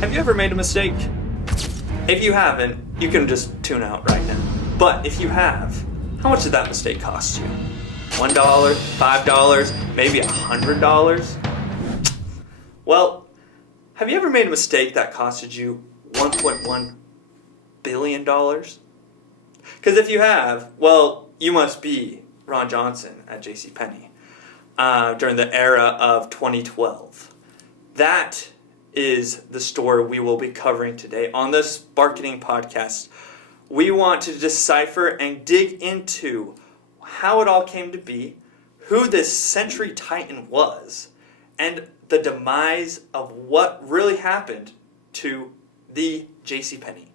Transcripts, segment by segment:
Have you ever made a mistake? If you haven't, you can just tune out right now. But if you have, how much did that mistake cost you? $1, $5, maybe $100? Well, have you ever made a mistake that costed you $1.1 billion? Because if you have, well, you must be Ron Johnson at JCPenney during the era of 2012. That is the story we will be covering today on the Sparketing podcast. We want to decipher and dig into how it all came to be, who this century titan was, and the demise of what really happened to the JCPenney.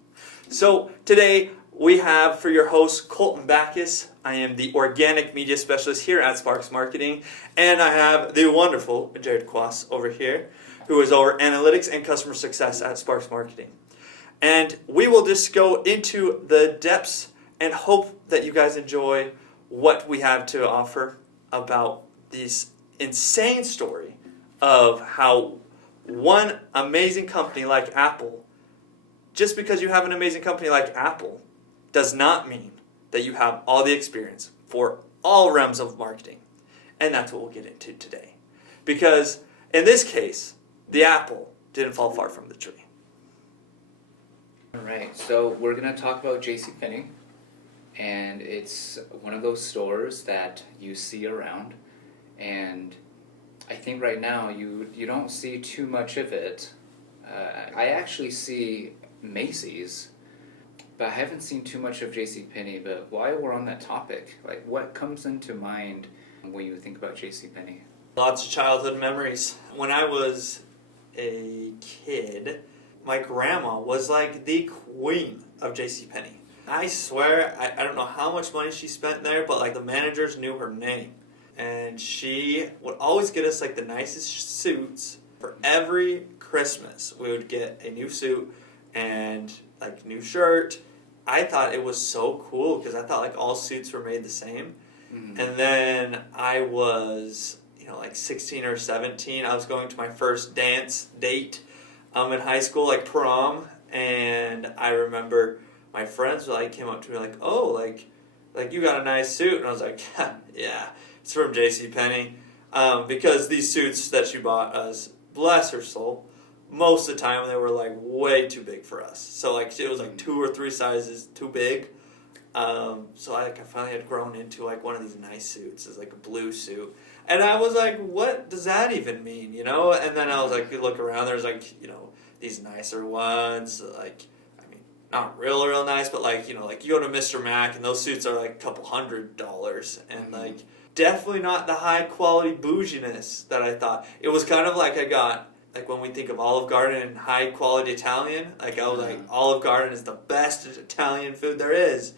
So today we have for your host Colton Backus. I am the organic media specialist here at Sparks Marketing, and I have the wonderful Jared Quas over here, who is over analytics and customer success at Sparks Marketing. And we will just go into the depths and hope that you guys enjoy what we have to offer about this insane story of how one amazing company like Apple, just because you have an amazing company like Apple, does not mean that you have all the experience for all realms of marketing. And that's what we'll get into today. Because in this case, the apple didn't fall far from the tree. All right, so we're going to talk about JCPenney, and it's one of those stores that you see around, and I think right now you don't see too much of it. I actually see Macy's, but I haven't seen too much of JCPenney. But while we're on that topic, like, what comes into mind when you think about JCPenney? Lots of childhood memories. When I was a kid, my grandma was like the queen of JCPenney. I swear, I don't know how much money she spent there, but like the managers knew her name. And she would always get us like the nicest suits. For every Christmas, we would get a new suit and like new shirt. I thought it was so cool because I thought like all suits were made the same. Mm-hmm. And then I was, like 16 or 17. I was going to my first dance date in high school, like prom. And I remember my friends came up to me like, oh, like you got a nice suit. And I was like, yeah, it's from JCPenney. Because these suits that she bought us, bless her soul, most of the time they were like way too big for us. So like it was like 2 or 3 sizes too big. So I finally had grown into like one of these nice suits. It's like a blue suit. And I was like, what does that even mean, And then I was like, you look around, there's like, these nicer ones, like, I mean, not real nice, but like, like you go to Mr. Mac and those suits are like a couple $100 and like definitely not the high quality bouginess that I thought. It was kind of like I got, like when we think of Olive Garden and high quality Italian, like I was like, Olive Garden is the best Italian food there is.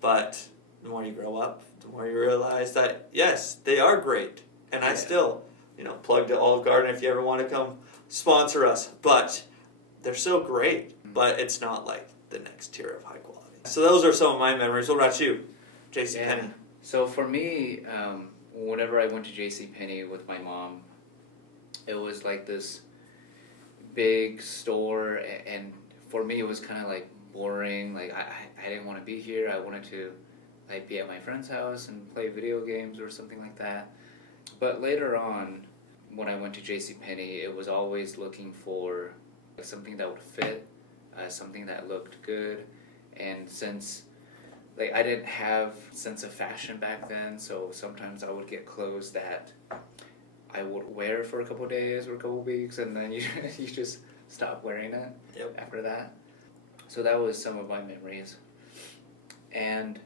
But the more you grow up, the more you realize that, yes, they are great. And I still, plug to Olive Garden if you ever want to come sponsor us. But they're so great, but it's not like the next tier of high quality. So those are some of my memories. What about you, JCPenney? Yeah. So for me, whenever I went to JCPenney with my mom, it was like this big store, and for me it was kind of like boring. Like I didn't want to be here. I wanted to like be at my friend's house and play video games or something like that. But later on, when I went to JCPenney, it was always looking for something that would fit, something that looked good. And since like I didn't have sense of fashion back then, so sometimes I would get clothes that I would wear for a couple days or a couple weeks, and then you just stop wearing it after that. So that was some of my memories. And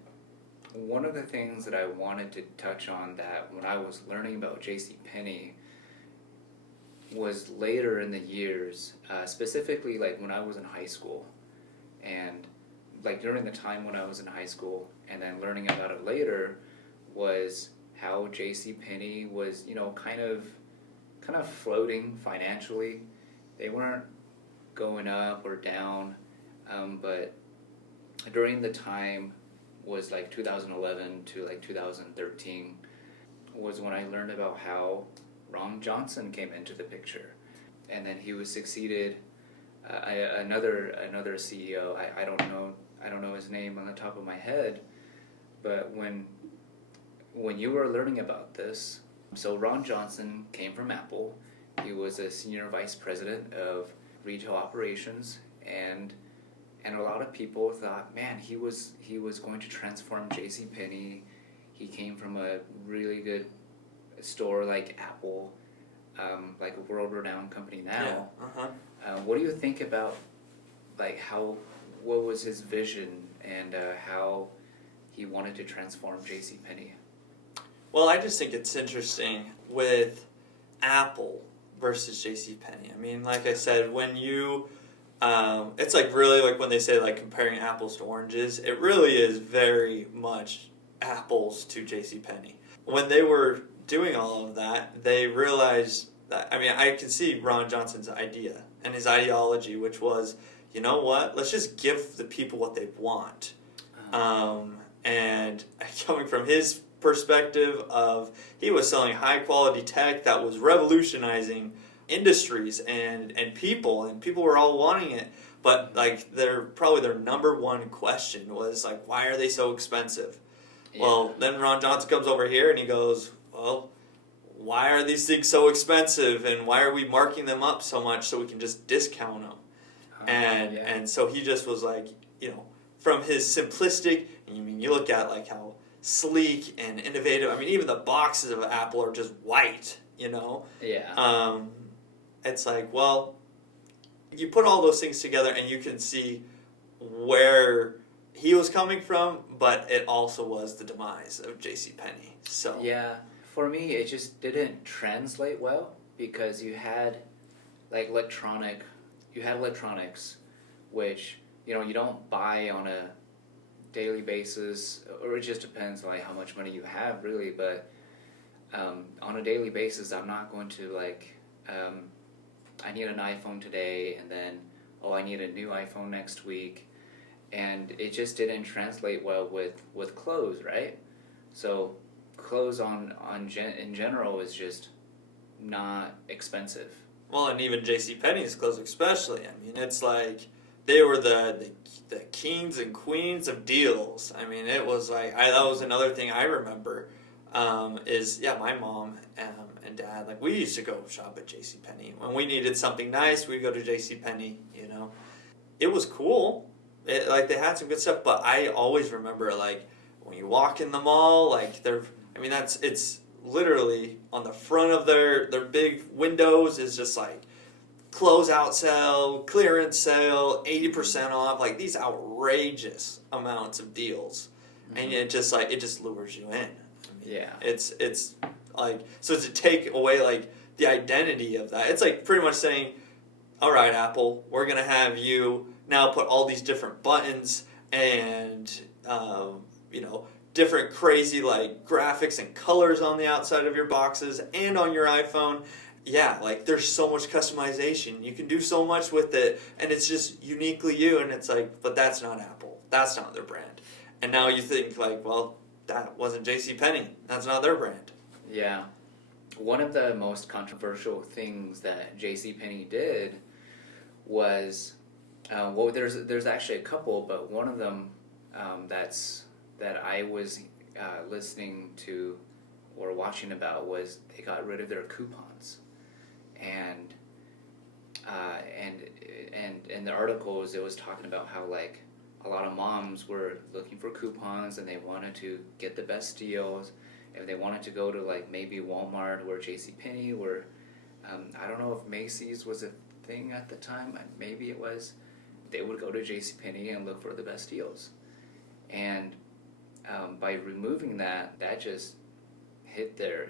one of the things that I wanted to touch on that when I was learning about JCPenney was later in the years, specifically like when I was in high school. And like during the time when I was in high school and then learning about it later was how JCPenney was, kind of floating financially. They weren't going up or down, but during the time was like 2011 to like 2013 was when I learned about how Ron Johnson came into the picture. And then he was succeeded Another CEO. I don't know his name on the top of my head, but when you were learning about this, so Ron Johnson came from Apple. He was a senior vice president of retail operations, and a lot of people thought, man, he was going to transform JCPenney. He came from a really good store like Apple, like a world-renowned company now. Yeah. What do you think about like what was his vision and how he wanted to transform JCPenney? Well, I just think it's interesting with Apple versus JCPenney. I mean, like I said, when you, it's like really like when they say like comparing apples to oranges, it really is very much apples to JCPenney. When they were doing all of that, they realized that, I mean, I can see Ron Johnson's idea and his ideology, which was, you know what, let's just give the people what they want. And coming from his perspective of, he was selling high quality tech that was revolutionizing industries and people were all wanting it, but like their number one question was like, why are they so expensive? Yeah. Well, then Ron Johnson comes over here and he goes, well, why are these things so expensive and why are we marking them up so much so we can just discount them? And so he just was like, you know, from his simplistic, I mean, you look at like how sleek and innovative, I mean, even the boxes of Apple are just white, you know? Yeah. It's like, well, you put all those things together and you can see where he was coming from, but it also was the demise of JCPenney. So yeah, for me, it just didn't translate well because you had like electronics, which, you know, you don't buy on a daily basis, or it just depends on like how much money you have, really. But on a daily basis, I'm not going to like, I need an iPhone today, and then I need a new iPhone next week, and it just didn't translate well with clothes, right? So clothes in general is just not expensive. Well, and even JCPenney's clothes especially. I mean, it's like they were the kings and queens of deals. I mean, it was like, that was another thing I remember, my mom and dad, like we used to go shop at JCPenney. When we needed something nice, we'd go to JCPenney, you know. It was cool. Like they had some good stuff, but I always remember like when you walk in the mall, like it's literally on the front of their big windows is just like closeout sale, clearance sale, 80% off, like these outrageous amounts of deals. Mm-hmm. And it just lures you in. I mean, yeah. It's like, so to take away like the identity of that, it's like pretty much saying, all right, Apple, we're going to have you now put all these different buttons and, different crazy like graphics and colors on the outside of your boxes and on your iPhone. Yeah, like there's so much customization. You can do so much with it, and it's just uniquely you. And it's like, but that's not Apple. That's not their brand. And now you think like, well, that wasn't JCPenney. That's not their brand. Yeah. One of the most controversial things that JCPenney did was, there's actually a couple, but one of them that I was listening to or watching about was they got rid of their coupons. And in the articles, it was talking about how like a lot of moms were looking for coupons and they wanted to get the best deals. If they wanted to go to like maybe Walmart or JCPenney or I don't know if Macy's was a thing at the time. Maybe it was. They would go to JCPenney and look for the best deals. And by removing that just hit their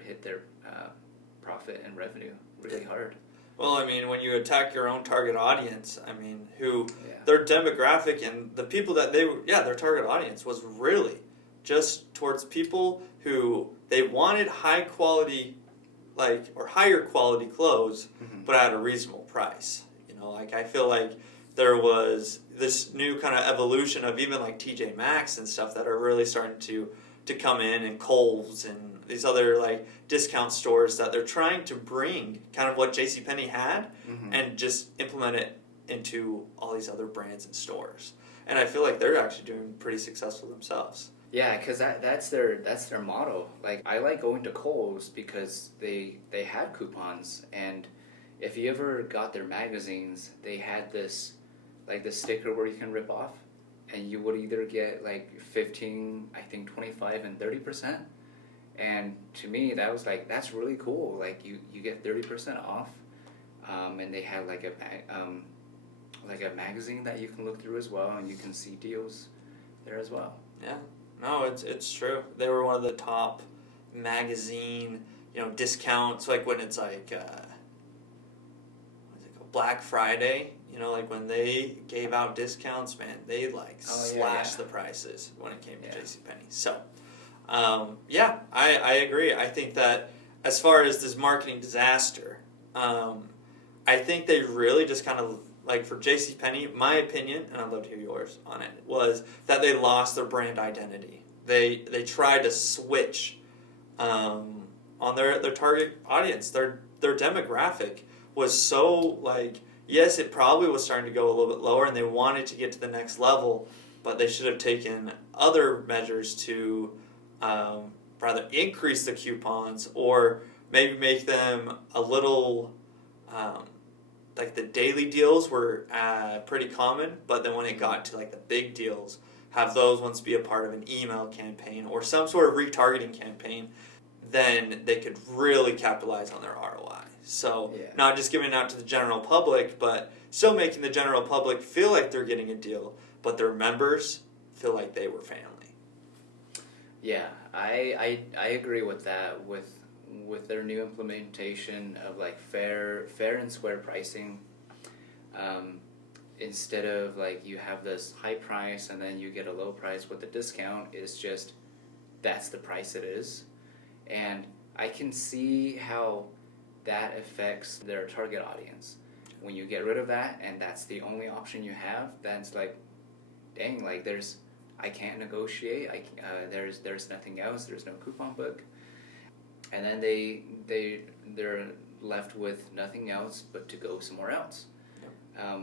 profit and revenue really hard. Well, I mean, when you attack your own target audience, I mean, their demographic and the people that their target audience was really just towards people who they wanted high quality, or higher quality clothes, mm-hmm. but at a reasonable price. You know, like I feel like there was this new kind of evolution of even like TJ Maxx and stuff that are really starting to come in, and Kohl's and these other like discount stores that they're trying to bring kind of what JCPenney had, mm-hmm. and just implement it into all these other brands and stores. And I feel like they're actually doing pretty successful themselves. Yeah, because that's their motto. Like, I like going to Kohl's because they had coupons, and if you ever got their magazines, they had this sticker where you can rip off, and you would either get like 15, I think 25 and 30%. And to me, that was like, that's really cool. Like, you get 30% off, and they had like a magazine that you can look through as well, and you can see deals there as well. Yeah, no, it's true. They were one of the top magazine, discounts. Like when it's like, what is it called? Black Friday. Like when they gave out discounts, man, they slashed the prices when it came to JCPenney. So, I agree. I think that as far as this marketing disaster, I think they really just kind of, like for JCPenney, my opinion, and I'd love to hear yours on it, was that they lost their brand identity. They tried to switch on their target audience. Their demographic was so yes, it probably was starting to go a little bit lower, and they wanted to get to the next level, but they should have taken other measures to rather increase the coupons, or maybe make them a little, like the daily deals were pretty common, but then when it got to like the big deals, have those ones be a part of an email campaign or some sort of retargeting campaign, then they could really capitalize on their ROI. So not just giving it out to the general public, but still making the general public feel like they're getting a deal, but their members feel like they were family. Yeah, I agree with that. With their new implementation of like fair and square pricing, instead of like you have this high price and then you get a low price with a discount, it's just that's the price it is. And I can see how that affects their target audience. When you get rid of that and that's the only option you have, then it's like, dang, like I can't negotiate. There's nothing else. There's no coupon book, and then they're left with nothing else but to go somewhere else. Yep.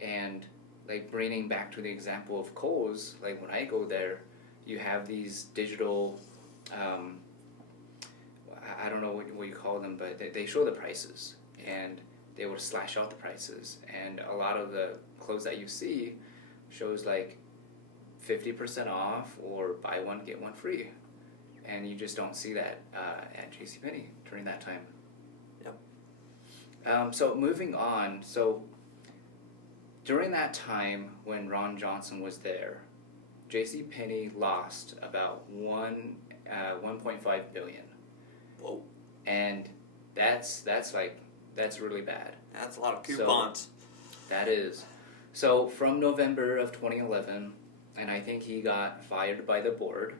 And like bringing back to the example of Kohl's, like when I go there, you have these digital. I don't know what you call them, but they show the prices, and they will slash out the prices, and a lot of the clothes that you see shows like 50% off or buy one get one free, and you just don't see that at JCPenney during that time. Yep. So moving on, so during that time when Ron Johnson was there, JCPenney lost about 1.5 billion. Whoa. And that's really bad. That's a lot of coupons. So, that is. So from November of 2011, and I think he got fired by the board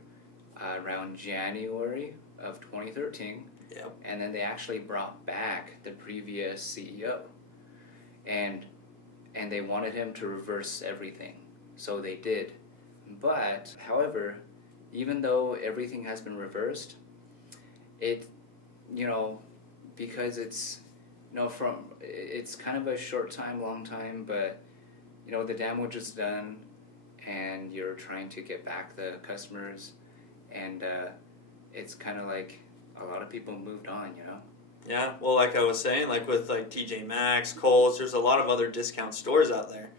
around January of 2013. Yep. And then they actually brought back the previous CEO. And they wanted him to reverse everything. So they did. But, however, even though everything has been reversed, it, because it's, it's kind of a short time, long time, but, the damage is done, and you're trying to get back the customers, and it's kind of like a lot of people moved on, Yeah, well, like I was saying, like with like TJ Maxx, Kohl's, there's a lot of other discount stores out there.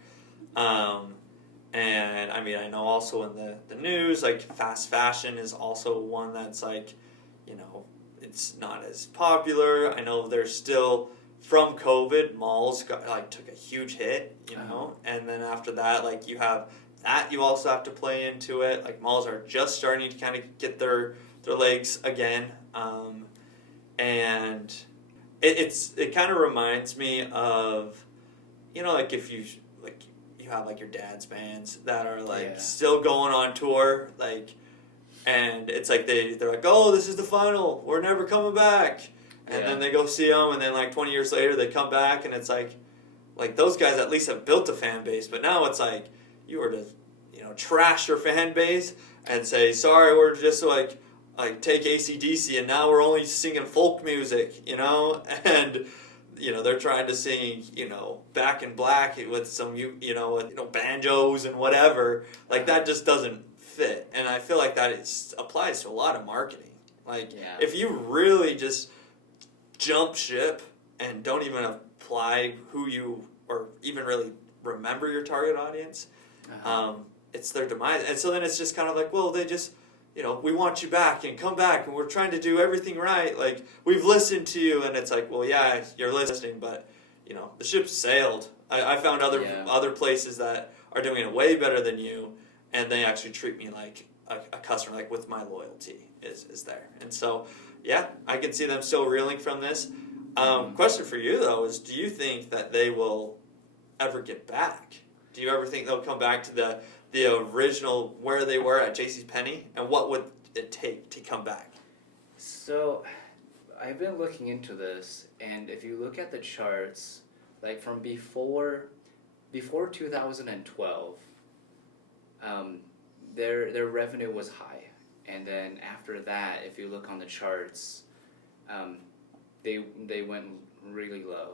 And I mean, I know also in the news, like fast fashion is also one that's like, it's not as popular. I know there's still, from COVID, malls took a huge hit, and then after that, like you have that you also have to play into it. Like malls are just starting to kind of get their legs again, and it kind of reminds me of, like if you have like your dad's bands that are still going on tour, and it's like they're like, oh, this is the final, we're never coming back, and then they go see them, and then like 20 years later they come back, and it's like those guys at least have built a fan base, but now it's like you were to trash your fan base and say, sorry, we're just like take AC/DC and now we're only singing folk music, and they're trying to sing, Back in Black with some, with, banjos and whatever. Like, that just doesn't fit. And I feel like that applies to a lot of marketing. Like, if you really just jump ship and don't even apply who you, or even really remember your target audience, it's their demise. And so then it's just kind of like, well, they just, we want you back and come back and we're trying to do everything right. Like, we've listened to you. And it's like, well, yeah, you're listening, but, the ship sailed. I found other places that are doing it way better than you, and they actually treat me like a customer, like with my loyalty is there. And so, yeah, I can see them still reeling from this. Question for you, though, is do you think that they will ever get back? Do you ever think they'll come back to the original where they were at JCPenney, and what would it take to come back? So, I've been looking into this, and if you look at the charts, like from before 2012, their revenue was high, and then after that, if you look on the charts, they went really low,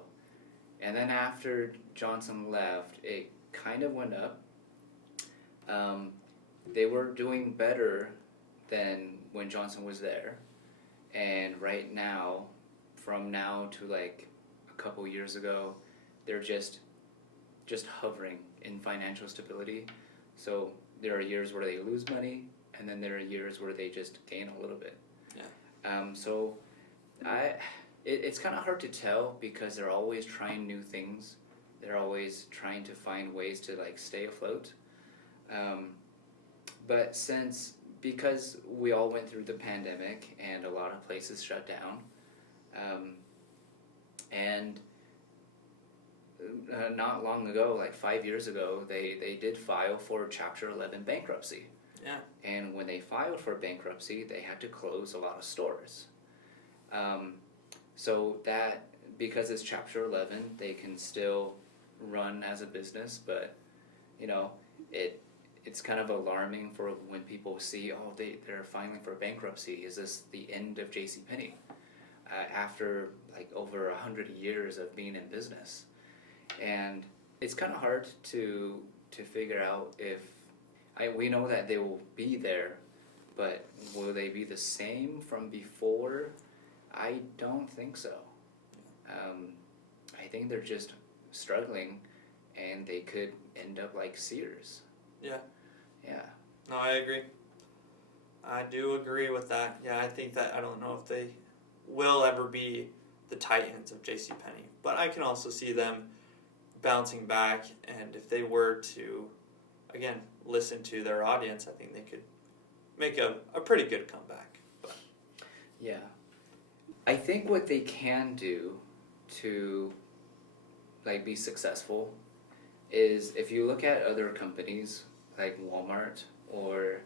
and then after Johnson left, it kind of went up. They were doing better than when Johnson was there, and right now, from now to like a couple years ago, they're just hovering in financial stability. So there are years where they lose money, and then there are years where they just gain a little bit. So it's kind of hard to tell because they're always trying new things. They're always trying to find ways to like stay afloat. But because we all went through the pandemic and a lot of places shut down, and not long ago, like 5 years ago, they did file for Chapter 11 bankruptcy. Yeah. And when they filed for bankruptcy, they had to close a lot of stores. So that, because it's Chapter 11, they can still run as a business, but it's kind of alarming for when people see, they're filing for bankruptcy. Is this the end of JCPenney? After like over 100 years of being in business. And it's kind of hard to figure out if, we know that they will be there, but will they be the same from before? I don't think so. I think they're just struggling, and they could end up like Sears. Yeah. Yeah. No, I agree. I do agree with that. Yeah, I think that I don't know if they will ever be the Titans of JCPenney, but I can also see them bouncing back, and if they were to, again, listen to their audience, I think they could make a pretty good comeback. But. Yeah. I think what they can do to like be successful is if you look at other companies like Walmart or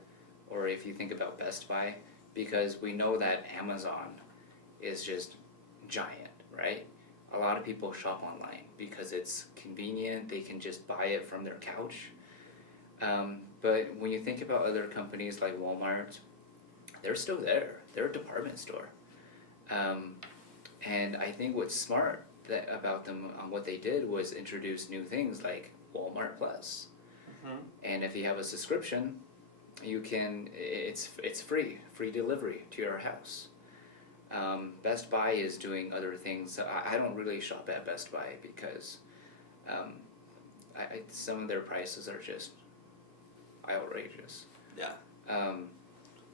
if you think about Best Buy, because we know that Amazon is just giant, right? A lot of people shop online because it's convenient. They can just buy it from their couch. But when you think about other companies like Walmart, they're still there. They're a department store. And I think what's smart about them on what they did was introduce new things like Walmart Plus. Mm-hmm. And if you have a subscription, you can, it's free delivery to your house. Best Buy is doing other things. I don't really shop at Best Buy because some of their prices are just outrageous. Yeah.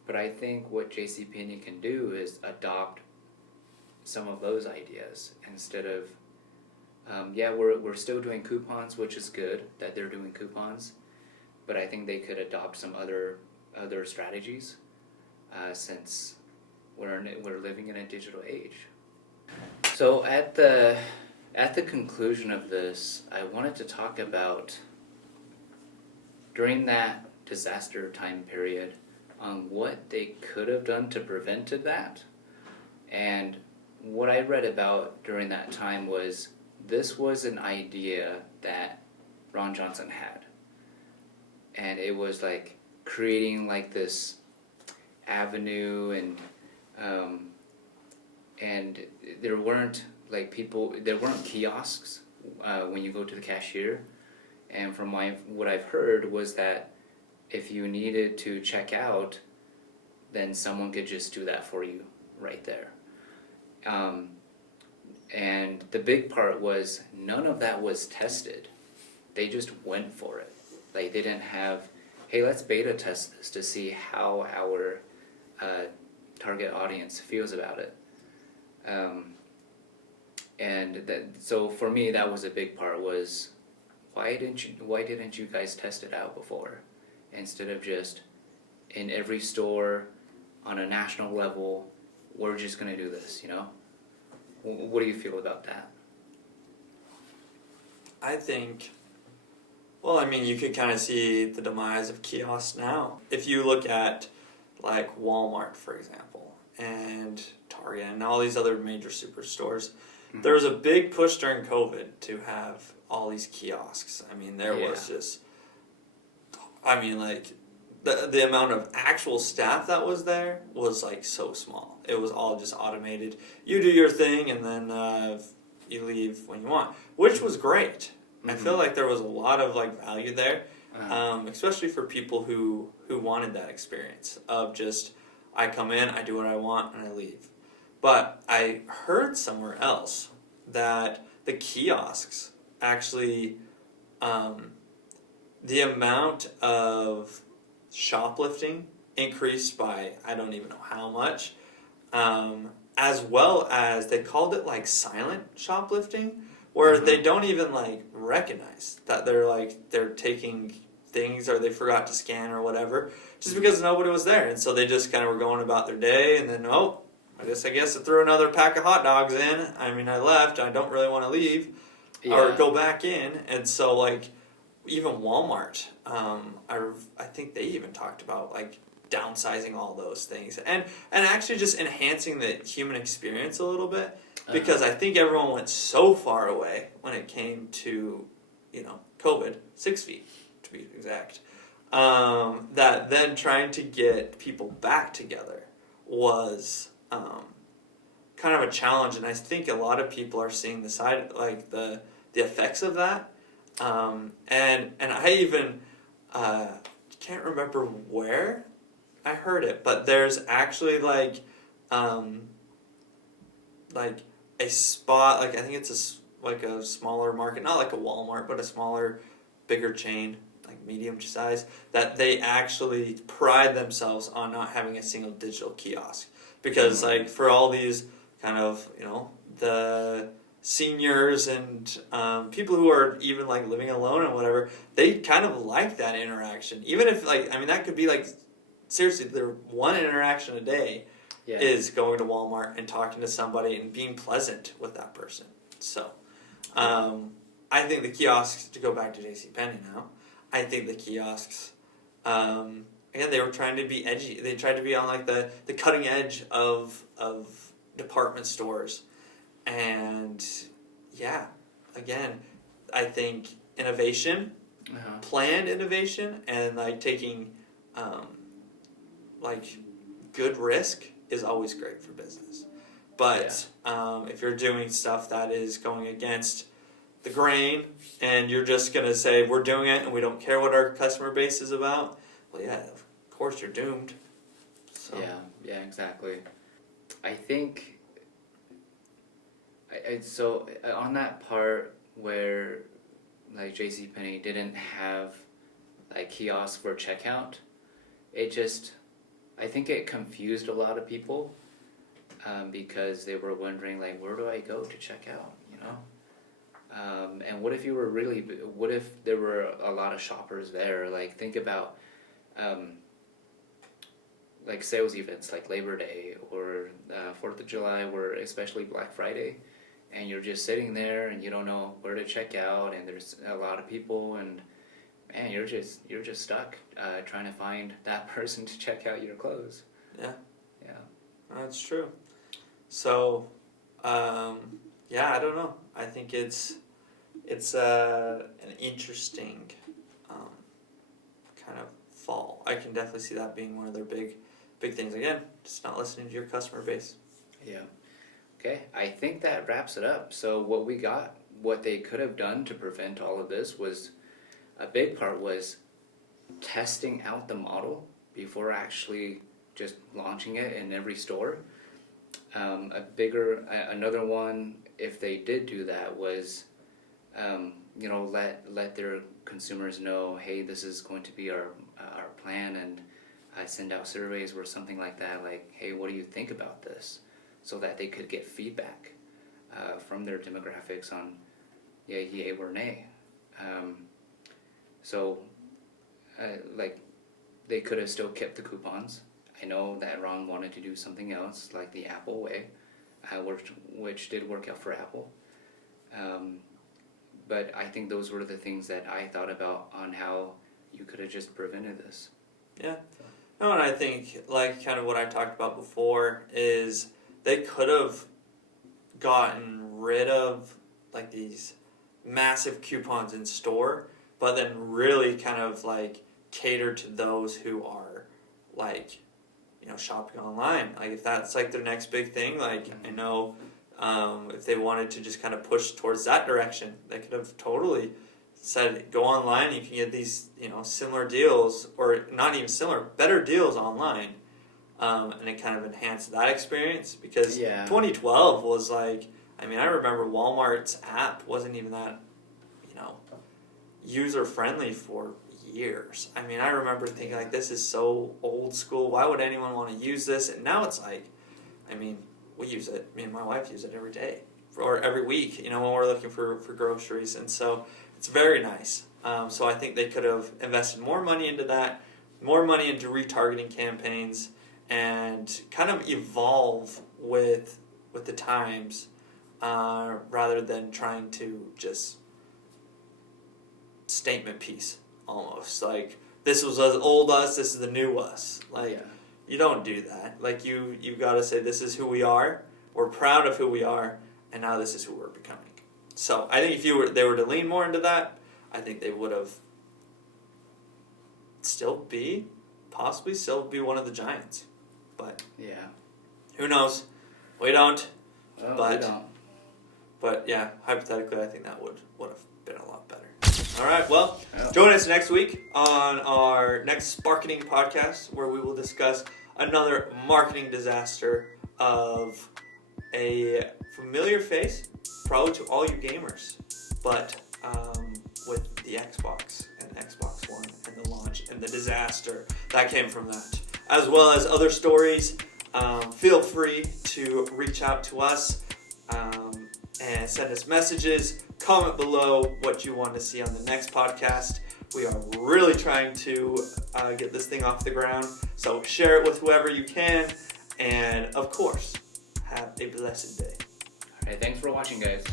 But I think what JCPenney can do is adopt some of those ideas instead of, we're still doing coupons, which is good that they're doing coupons, but I think they could adopt some other strategies since we're living in a digital age. So at the conclusion of this, I wanted to talk about during that disaster time period on what they could have done to prevent that. And what I read about during that time was this was an idea that Ron Johnson had. And it was like creating like this avenue and there weren't like people, there weren't kiosks when you go to the cashier, and from what I've heard was that if you needed to check out, then someone could just do that for you right there. And the big part was none of that was tested. They just went for it. Like they didn't have, hey, let's beta test this to see how our target audience feels about it. And so for me, that was a big part. Was why didn't you guys test it out before, instead of just in every store on a national level, we're just gonna do this, you know? What do you feel about that? I think, well, I mean, you could kind of see the demise of kiosks now. If you look at like Walmart, for example, and Target and all these other major superstores, there was a big push during COVID to have all these kiosks. I mean, there was just, I mean, like, the amount of actual staff that was there was like so small. It was all just automated. You do your thing and then you leave when you want, which was great. I feel like there was a lot of like value there, especially for people who wanted that experience of just, I come in, I do what I want, and I leave. But I heard somewhere else that the kiosks actually, the amount of shoplifting increased by I don't even know how much, as well as they called it like silent shoplifting, where they don't even like recognize that they're taking things or they forgot to scan or whatever, just because nobody was there, and so they just kind of were going about their day, and then I guess I threw another pack of hot dogs in. I mean, I left. I don't really want to leave or go back in, and so like even Walmart, I think they even talked about like downsizing all those things and actually just enhancing the human experience a little bit, because I think everyone went so far away when it came to, COVID, 6 feet to be exact, that then trying to get people back together was kind of a challenge, and I think a lot of people are seeing the side, like the effects of that. And I even can't remember where I heard it, but there's actually like a spot, like I think it's a smaller market, not like a Walmart, but a smaller, bigger chain, like medium size, that they actually pride themselves on not having a single digital kiosk, because like for all these kind of the seniors and people who are even like living alone and whatever, they kind of like that interaction, even if that could be like seriously their one interaction a day is going to Walmart and talking to somebody and being pleasant with that person. So I think the kiosks, to go back to JCPenney now, I think the kiosks, again, they were trying to be edgy. They tried to be on like the cutting edge of department stores. And again, I think innovation, planned innovation, and like taking like good risk is always great for business. But if you're doing stuff that is going against the grain and you're just going to say we're doing it and we don't care what our customer base is about, well, of course you're doomed. So. Yeah, exactly. I think so on that part where like JCPenney didn't have like kiosks for checkout, I think it confused a lot of people, because they were wondering like, where do I go to check out, and what if there were a lot of shoppers there? Like think about like sales events like Labor Day or 4th of July, or especially Black Friday, and you're just sitting there and you don't know where to check out, and there's a lot of people, and man, you're just stuck trying to find that person to check out your clothes. Yeah. That's true. So, I don't know. I think it's an interesting kind of fall. I can definitely see that being one of their big things. Again, just not listening to your customer base. Yeah. Okay, I think that wraps it up. So what they could have done to prevent all of this was, a big part was testing out the model before actually just launching it in every store. Another one, if they did do that, was, let their consumers know, hey, this is going to be our plan, and send out surveys or something like that, like, hey, what do you think about this? So that they could get feedback from their demographics on yay or nay. They could have still kept the coupons. I know that Ron wanted to do something else, like the Apple way, which did work out for Apple. But I think those were the things that I thought about on how you could have just prevented this. Yeah. No, and I think, like, kind of what I talked about before is they could have gotten rid of, like, these massive coupons in store, but then really kind of, like, cater to those who are, like, shopping online. Like, if that's, like, their next big thing, like, I know if they wanted to just kind of push towards that direction, they could have totally said, go online, you can get these, similar deals, or not even similar, better deals online. And it kind of enhanced that experience, because 2012 was like, I remember Walmart's app wasn't even that, user-friendly for years. I remember thinking, like, this is so old school, why would anyone want to use this? And now it's like, we use it, me and my wife use it every day, or every week, when we're looking for groceries, and so it's very nice. So I think they could have invested more money into that, more money into retargeting campaigns, and kind of evolve with the times, rather than trying to just statement piece, almost. Like, this was us, old us, this is the new us. Like, you don't do that. Like, you got to say, this is who we are, we're proud of who we are, and now this is who we're becoming. So I think if they were to lean more into that, I think they would have possibly still be one of the giants. But who knows? We don't. Well, we don't. But yeah, hypothetically, I think that would have been a lot better. All right, well, join us next week on our next Sparketing podcast, where we will discuss another marketing disaster of a familiar face, probably to all you gamers, but with the Xbox and Xbox One and the launch and the disaster that came from that, as well as other stories. Feel free to reach out to us and send us messages. Comment below what you want to see on the next podcast. We are really trying to get this thing off the ground, so share it with whoever you can, and of course, have a blessed day. All right, thanks for watching, guys.